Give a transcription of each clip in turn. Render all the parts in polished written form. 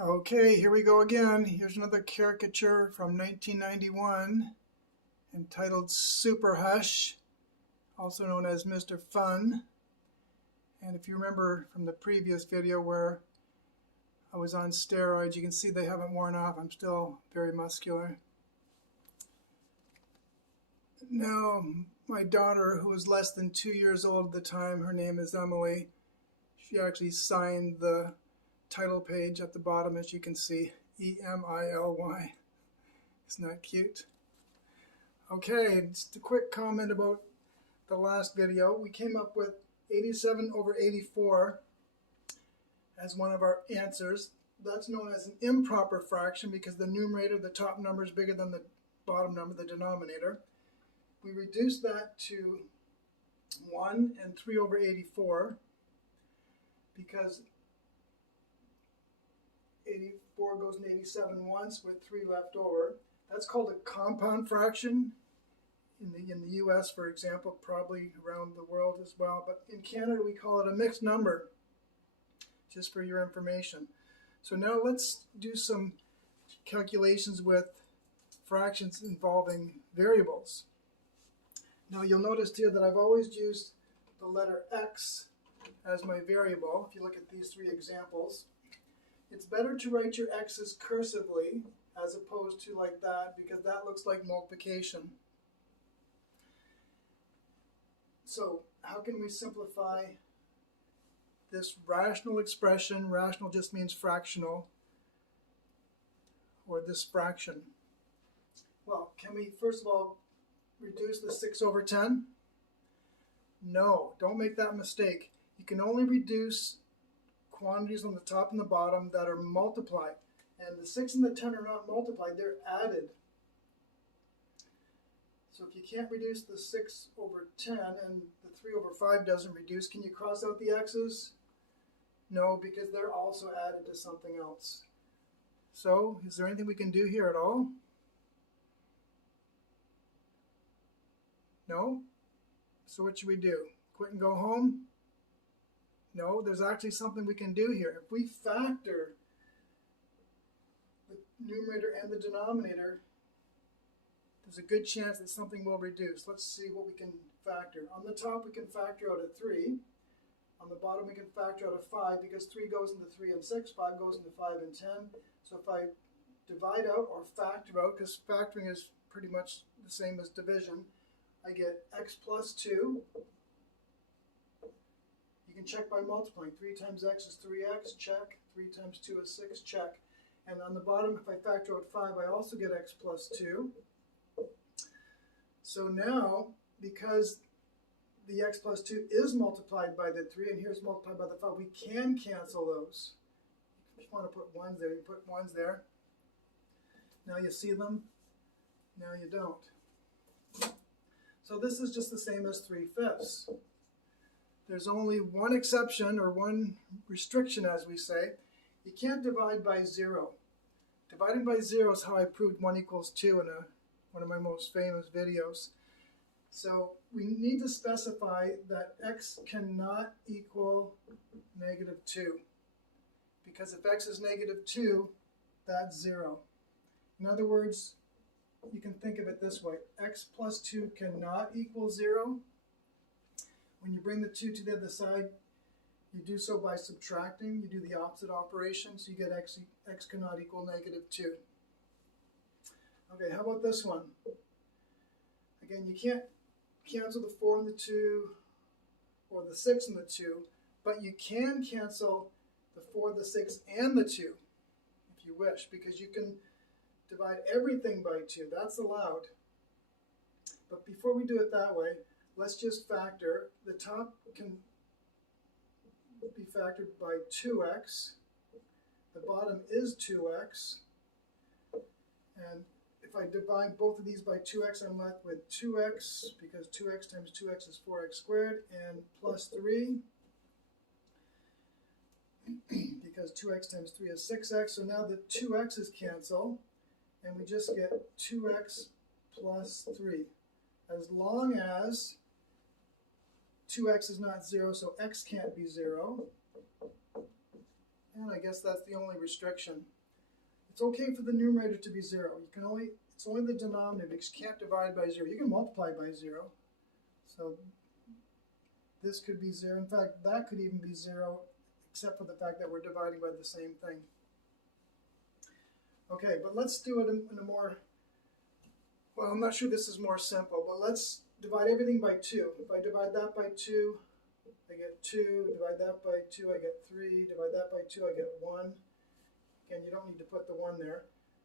Okay, here we go again. Here's another caricature from 1991 entitled Super Hush, also known as Mr. Fun. And if you remember from the previous video where I was on steroids, you can see they haven't worn off. I'm still very muscular. Now, my daughter, who was less than 2 years old at the time, her name is Emily, she actually signed the title page at the bottom, as you can see, E-M-I-L-Y. Isn't that cute? Okay, just a quick comment about the last video. We came up with 87 over 84 as one of our answers. That's known as an improper fraction because the numerator, the top number, is bigger than the bottom number, the denominator. We reduced that to 1 and 3 over 84 because 84 goes into 87 once with 3 left over. That's called a compound fraction in the US, for example, probably around the world as well. But in Canada, we call it a mixed number, just for your information. So now let's do some calculations with fractions involving variables. Now you'll notice here that I've always used the letter x as my variable. If you look at these 3 examples, it's better to write your x's cursively as opposed to like that, because that looks like multiplication. So how can we simplify this rational expression? Rational just means fractional, or this fraction. Well, can we first of all reduce the 6 over 10? No, don't make that mistake. You can only reduce quantities on the top and the bottom that are multiplied. And the 6 and the 10 are not multiplied, they're added. So if you can't reduce the 6 over 10 and the 3 over 5 doesn't reduce, can you cross out the x's? No, because they're also added to something else. So is there anything we can do here at all? No? So what should we do? Quit and go home? No, there's actually something we can do here. If we factor the numerator and the denominator, there's a good chance that something will reduce. Let's see what we can factor. On the top, we can factor out a 3. On the bottom, we can factor out a 5 because 3 goes into 3 and 6, 5 goes into 5 and 10. So if I divide out or factor out, because factoring is pretty much the same as division, I get x plus 2. You can check by multiplying. 3 times x is 3x, check. 3 times 2 is 6, check. And on the bottom, if I factor out 5, I also get x plus 2. So now, because the x plus 2 is multiplied by the 3, and here's multiplied by the 5, we can cancel those. If you want to put 1s there, you put 1s there. Now you see them, now you don't. So this is just the same as 3/5. There's only one exception, or one restriction, as we say. You can't divide by 0. Dividing by 0 is how I proved 1 equals 2 in one of my most famous videos. So we need to specify that x cannot equal -2. Because if x is -2, that's 0. In other words, you can think of it this way. X plus 2 cannot equal 0. When you bring the 2 to the other side, you do so by subtracting. You do the opposite operation, so you get x cannot equal -2. Okay, how about this one? Again, you can't cancel the 4 and the 2 or the 6 and the 2, but you can cancel the 4, the 6, and the 2 if you wish, because you can divide everything by 2. That's allowed. But before we do it that way, let's just factor. The top can be factored by 2x. The bottom is 2x. And if I divide both of these by 2x, I'm left with 2x, because 2x times 2x is 4x squared, and plus 3, because 2x times 3 is 6x. So now the 2x's cancel, and we just get 2x plus 3. As long as 2x is not 0, so x can't be 0. And I guess that's the only restriction. It's okay for the numerator to be 0. It's only the denominator because you can't divide by 0. You can multiply by 0. So this could be 0. In fact, that could even be 0, except for the fact that we're dividing by the same thing. Okay, but let's do it in a more, well, I'm not sure this is more simple, but let's divide everything by 2. If I divide that by 2, I get 2. Divide that by 2, I get 3. Divide that by 2, I get 1. Again, you don't need to put the 1 there.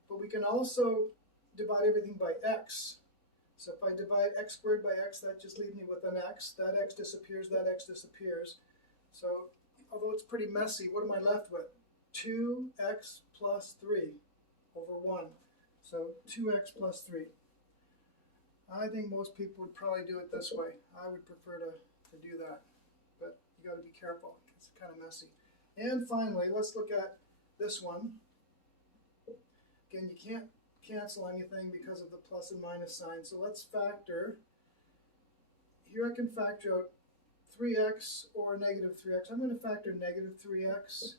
But we can also divide everything by x. So if I divide x squared by x, that just leaves me with an x. That x disappears, that x disappears. So although it's pretty messy, what am I left with? 2x plus 3 over 1. So 2x plus 3. I think most people would probably do it this way. I would prefer to do that. But you got to be careful. It's kind of messy. And finally, let's look at this one. Again, you can't cancel anything because of the plus and minus sign. So let's factor. Here I can factor out 3x or negative 3x. I'm going to factor negative 3x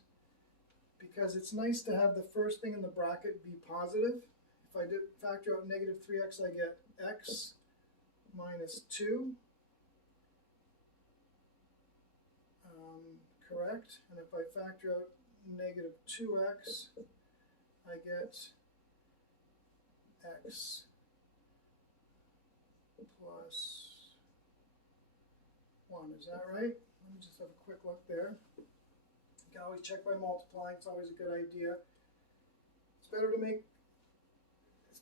because it's nice to have the first thing in the bracket be positive. If I factor out negative 3x, I get x minus 2. Correct. And if I factor out negative 2x, I get x plus 1. Is that right? Let me just have a quick look there. You can always check by multiplying. It's always a good idea. It's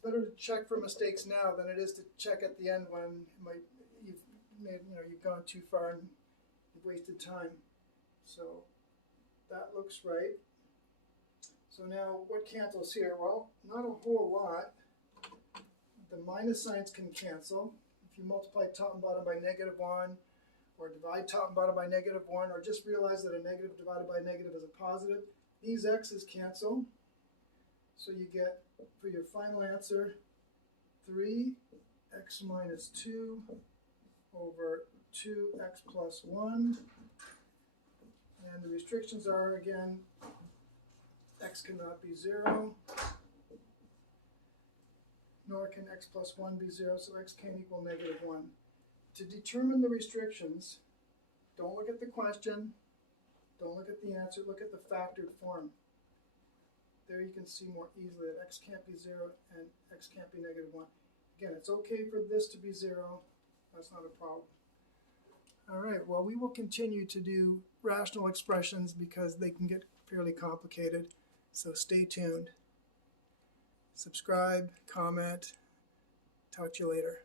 better to check for mistakes now than it is to check at the end when you've gone too far and you've wasted time. So that looks right. So now what cancels here? Well, not a whole lot. The minus signs can cancel. If you multiply top and bottom by negative 1, or divide top and bottom by negative 1, or just realize that a negative divided by a negative is a positive, these x's cancel. So you get, for your final answer, 3x minus 2 over 2x plus 1. And the restrictions are, again, x cannot be 0, nor can x plus 1 be 0, so x can't equal negative 1. To determine the restrictions, don't look at the question, don't look at the answer, look at the factored form. There you can see more easily that x can't be 0 and x can't be negative 1. Again, it's okay for this to be 0, that's not a problem. All right, well, we will continue to do rational expressions because they can get fairly complicated. So stay tuned. Subscribe, comment. Talk to you later.